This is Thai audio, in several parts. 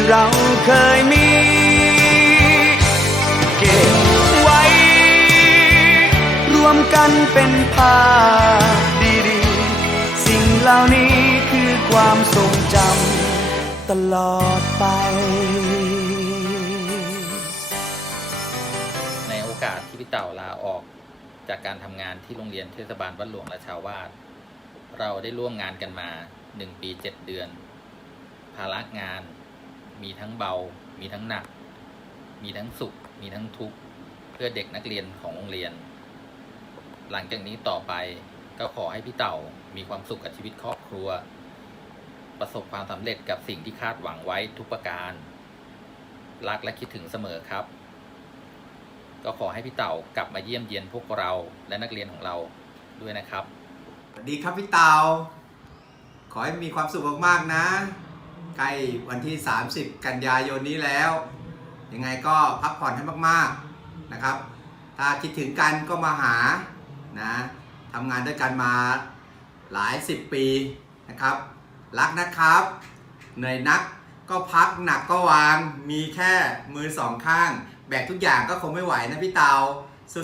ที่เราเคยมีเก็บไว้ รวมกันเป็นภาพดีๆ สิ่งเหล่านี้คือความทรงจำตลอดไป ในโอกาสที่พี่เต่าลาออกจากการทำงานที่โรงเรียนเทศบาลวัดหลวงและชาววาดเราได้ร่วมงานกันมา 1 ปี 7 เดือน ภาระงาน มีทั้งเบา มีทั้งหนัก มีทั้งสุข มีทั้งทุกข์ เพื่อเด็กนักเรียนของโรงเรียน หลังจากนี้ต่อไปก็ขอให้พี่เต่ามีความสุขกับชีวิตครอบครัว ประสบความสำเร็จกับสิ่งที่คาดหวังไว้ทุกประการ รักและคิดถึงเสมอครับ ก็ขอให้พี่เต่ากลับมาเยี่ยมเยียนพวกเราและนักเรียนของเราด้วยนะครับ ดีครับพี่เต่าขอให้มีความสุขมากๆนะ ใกล้วันที่ 30 กันยายนนี้แล้ว ยังไงก็พักผ่อนให้มากๆนะครับ ถ้าคิดถึงกันก็มาหานะทำงานด้วยกันมาหลายสิบปีนะครับ รักนะครับเหนื่อยนักก็พักหนักก็วางมีแค่มือสองข้าง แบกทุกอย่างก็คงไม่ไหวนะพี่เตา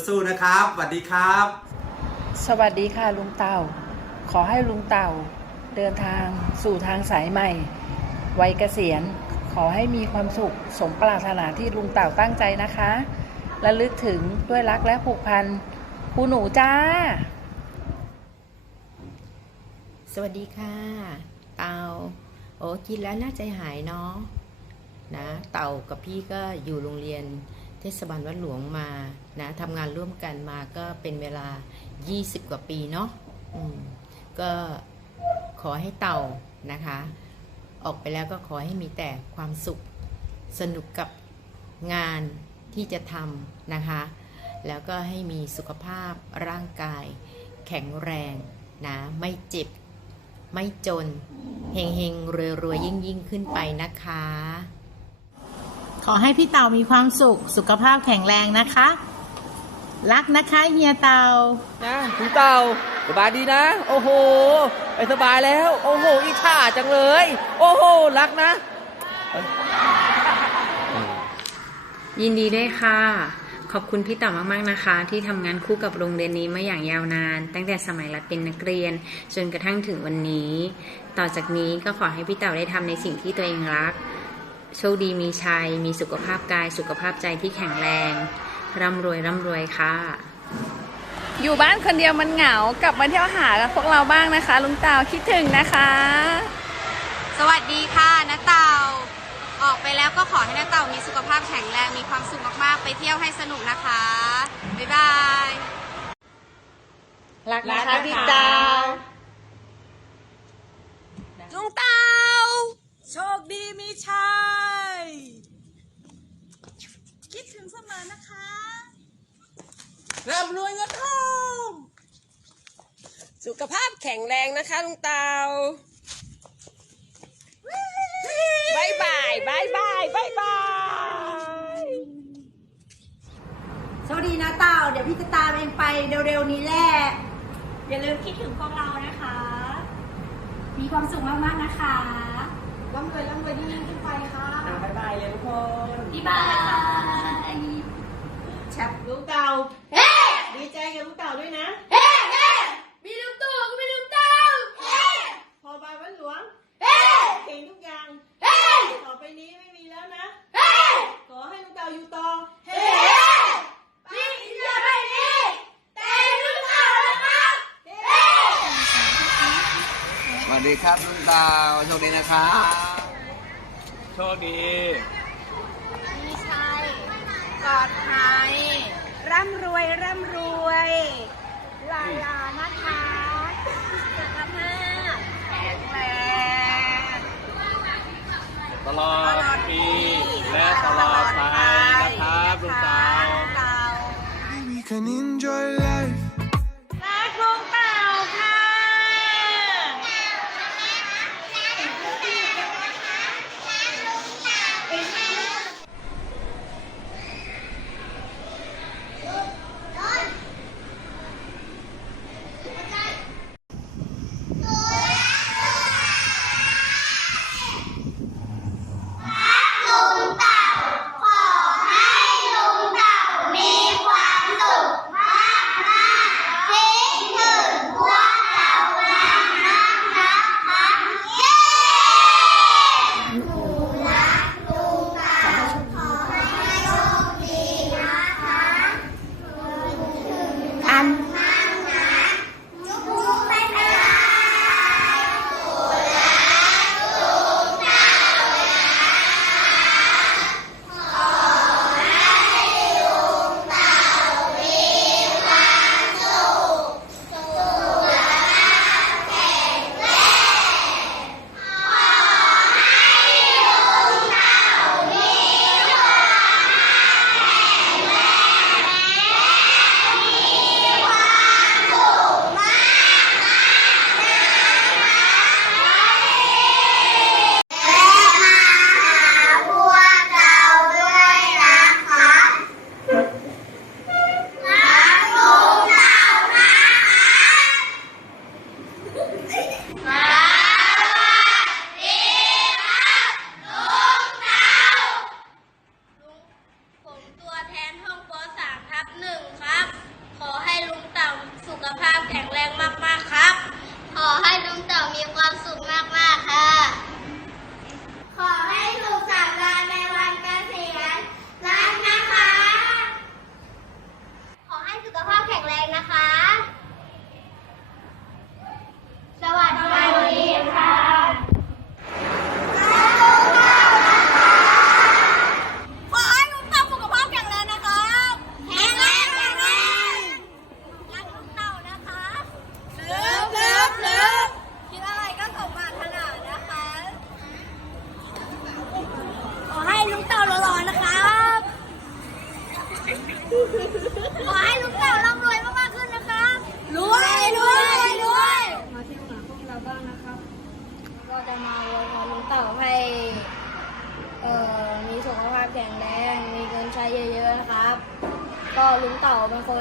สู้ๆนะครับสวัสดีครับ สวัสดีค่ะลุงเตาขอให้ลุงเตาเดินทางสู่ทางสายใหม่ วัยเกษียณ ขอให้มีความสุขสมปรารถนาที่ลุงเต่าตั้งใจนะคะและลึกถึงด้วยรักและผูกพันครูหนูจ้า สวัสดีค่ะ เต่าโอ้กินแล้วน่าใจหายเนาะนะ เต่ากับพี่ก็อยู่โรงเรียนเทศบาลวัดหลวงมานะทำงานร่วมกันมาก็เป็นเวลา 20 กว่าปีเนาะก็ขอให้เต่านะคะ ออกไปแล้วก็ขอให้มีแต่ความสุข สนุกกับงานที่จะทำนะคะ แล้วก็ให้มีสุขภาพร่างกาย แข็งแรงนะไม่เจ็บ ไม่จนเฮงเฮงรวยรวยยิ่งยิ่งขึ้นไปนะคะ ขอให้พี่เต่ามีความสุข สุขภาพแข็งแรงนะคะ รักนะคะเฮียเต่านะคุณเต่า สบายดีนะ โอ้โห ไปสบายแล้ว โอ้โห อีท่าจังเลย โอ้โห รักนะ ยินดีด้วยค่ะ ขอบคุณพี่เต่ามากๆนะคะ ที่ทำงานคู่กับโรงเรียนนี้มาอย่างยาวนาน ตั้งแต่สมัยเราเป็นนักเรียน จนกระทั่งถึงวันนี้ ต่อจากนี้ก็ขอให้พี่เต่าได้ทำในสิ่งที่ตัวเองรัก โชคดีมีชัย มีสุขภาพกาย สุขภาพใจที่แข็งแรง ร่ำรวยร่ำรวยค่ะ อยู่บ้านคนเดียวมันเหงากลับมาเที่ยวหากับพวกเราบ้างนะคะ ลุงเต่าคิดถึงนะคะ สวัสดีค่ะน้าเต่าออกไปแล้วก็ขอให้น้าเต่ามีสุขภาพแข็งแรงมีความสุขมากๆ ไปเที่ยวให้สนุกนะคะ บ๊ายบายรักนะคะพี่เต่าลุงเต่าโชคดีมีชัยคิดถึงเสมอนะคะร่ำรวยนะครับ สุขภาพแข็งแรงนะคะลุงเต่าบายบายบายบายบายบายสวัสดีนะเต่าเดี๋ยวพี่จะตามเองไปเร็วๆนี้แหละอย่าลืมคิดถึงพวกเรานะคะ มีความสุขมากๆนะคะร่ำรวยร่ำรวยยิ่งขึ้นไปค่ะบายบายเลยทุกคนบ๊ายบายแชปลุงเต่าดีใจกับลุงเต่าด้วยนะมีลูกตู่ก็มีลูกเต่าพอบายวันหลวงเฮ้ เก่ง งทุกอย่าง ต่อไปนี้ไม่มีแล้วนะ ขอให้ลุงเต่าอยู่ต่อ สวัส ดีครับลุงดาวโชคดีนะครับโชคดี มีชัยปลอดภัยร่ำรวยร่ำรวย ลาลานะคะสุขภาพแข็งแรงตลอดปีและตลอดไป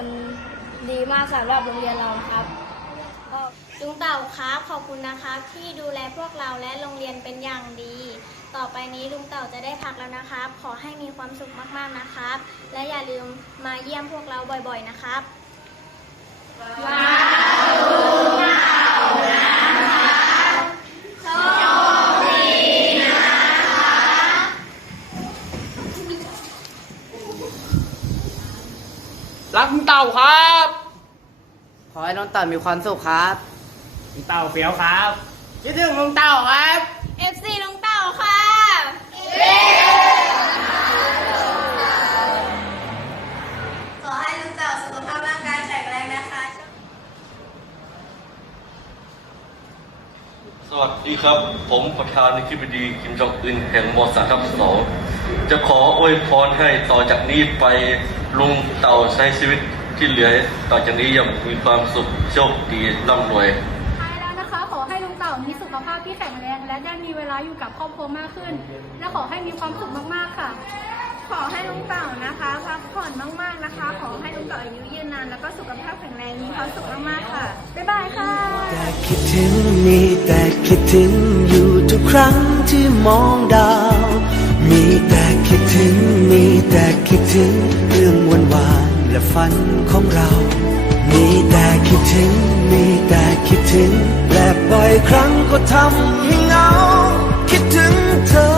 นคนดีมากสำหรับโรงเรียนเรานะครับก็ลุงเต่าครับขอบคุณนะครับที่ดูแลพวกเราและโรงเรียนเป็นอย่างดี ต่อไปนี้ลุงเต่าจะได้พักแล้วนะครับ ขอให้มีความสุขมากๆนะครับ และอย่าลืมมาเยี่ยมพวกเราบ่อยๆนะครับรั กลุงเต่าครับ ขอให้น้องเต่ามีความสุขครับ ลุงเต่าเฟี้ยวครับคิดถึงลุงเต่าครับ FC ลุงเต่าค่ะขอให้ลุงเต่าสุขภาพร่างกายแข็งแรงนะคะ สวัสดีครับ ผมประธานในคิบดี คิมจองอึนแห่งมสามทับสอง จะขออวยพรให้ต่อจากนี้ไปลุงเต่าใช้ชีวิตที่เหลือ ต่อจากนี้ยังมีความสุขโชคดีร่ำรวย ท้ายแล้วนะคะ ขอให้ลุงเต่ามีสุขภาพที่แข็งแรงและได้มีเวลาอยู่กับครอบครัวมากขึ้น และขอให้มีความสุขมากๆค่ะ ขอให้ลุงเต่านะคะพักผ่อนมากๆนะคะ ขอให้ลุงเต่าอายุยืนนานแล้วก็สุขภาพแข็งแรงมีความสุขมากๆค่ะ บ๊ายบายค่ะ แต่คิดถึงมีแต่คิดถึงอยู่ทุกครั้งที่มองดาว มีแต่คิดถึง มีแต่คิดถึง เรื่องวันวานและฝันของเรา มีแต่คิดถึง มีแต่คิดถึง และบ่อยครั้งก็ทำให้เหงา คิดถึงเธอ